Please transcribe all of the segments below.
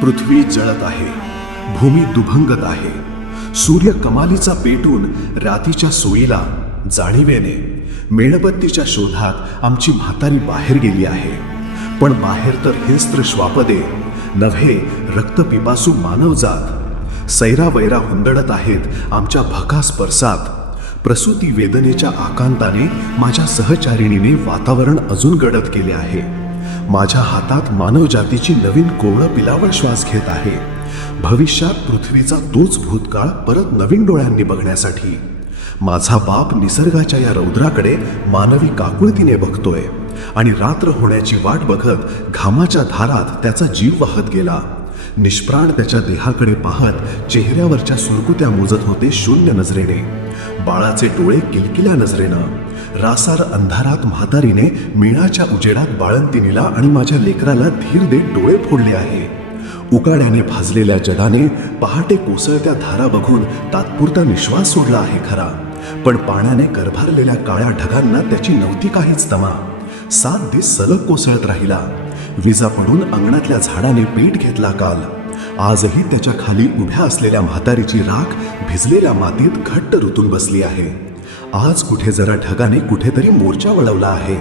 पृथ्वी जळत आहे, भूमी दुभंगत आहे. सूर्य कमालीचा पेटून रातीच्या सोयीला जाणीवेने मेणबत्तीच्या शोधात आमची म्हातारी बाहेर गेली आहे. पण बाहेर तर हिंस्त्र श्वापदे नव्हे, रक्तपिपासू मानवजात सैरावैरा हुंदडत आहेत आमच्या भकास परसात. प्रसूती वेदनेच्या आकांताने माझ्या सहचारिणीने वातावरण अजून गडद केले आहे. माझ्या हातात मानवजातीची नवीन कोवळं पिलावळ श्वास घेत आहे. भविष्यात पृथ्वीचा तोच भूतकाळ परत नवीन डोळ्यांनी बघण्यासाठी. माझा बाप निसर्गाच्या या रौद्राकडे मानवी काकुळतीने बघतोय आणि रात्र होण्याची वाट बघत घामाच्या धारात त्याचा जीव वाहत गेला. निष्प्राण त्याच्या देहाकडे पाहत चेहऱ्यावरच्या सुरकुत्या मोजत होते शून्य नजरेने. बाळाचे डोळे किलकिल्या नजरेनं. रासार अंधारात म्हातारीने मीणाच्या उजेडात बाळंतिणीला आणि माझ्या लेकराला धीर देत डोळे फोडले आहे. उकाड्याने भाजलेल्या जडाने पहाटे कोसळत्या धारा बघून तात्पुरता निश्वास सोडला आहे खरा, पण पाण्याने गरभारलेल्या काळ्या ढगांना त्याची नव्हती काहीच तमा. 7 दिस सलग कोसळत राहिला. विजा पडून अंगणातल्या झाडाने पेट घेतला काल. आजही त्याच्या खाली उभ्या असलेल्या म्हातारीची राख भिजलेल्या मातीत घट्ट रुतून बसली आहे. आज कुठे जरा ढगाने कुठेतरी मोर्चा वळवला आहे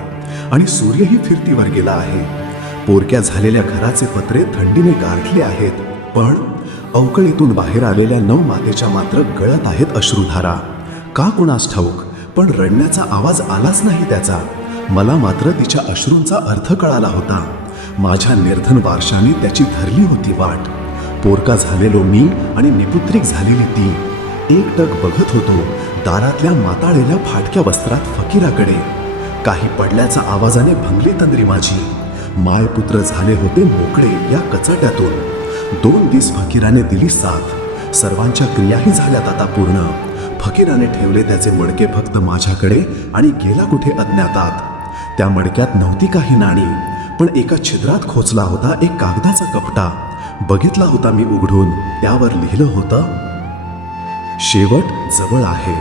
आणि सूर्यही फिरतीवर गेला आहे. पोरक्या झालेल्या घराचे पत्रे थंडीने गारठले आहेत, पण अवकळीतून बाहेर आलेल्या 9 मातेच्या मात्र गळत आहेत अश्रुधारा. का कुणास ठाऊक, पण रडण्याचा आवाज आलाच नाही त्याचा. मला मात्र तिच्या अश्रूंचा अर्थ कळाला होता. माझ्या निर्धन वारशाने त्याची धरली होती वाट. पोरका झालेलो मी आणि निपुत्रिक झालेली ती. एकटक बघत होतो दारातल्या माताळलेल्या फाटक्या वस्त्रात फकीराकडे. काही पडल्याचा आवाजाने भंगली तंद्री माझी. मायपुत्र झाले होते मोकळे या कचाट्यातून. 2 दिस फकीराने दिली साथ. सर्वांच्या क्रियाही झाल्यात आता पूर्ण. फकीराने ठेवले त्याचे मडके फक्त माझ्याकडे आणि गेला कुठे अज्ञातात. त्या मडक्यात नव्हती काही नाणी, पण एका छिद्रात खोचला होता एक कागदाचा कपटा. बघितला होता मी उघडून. त्यावर लिहिलं होतं, शेवट जवळ आहे.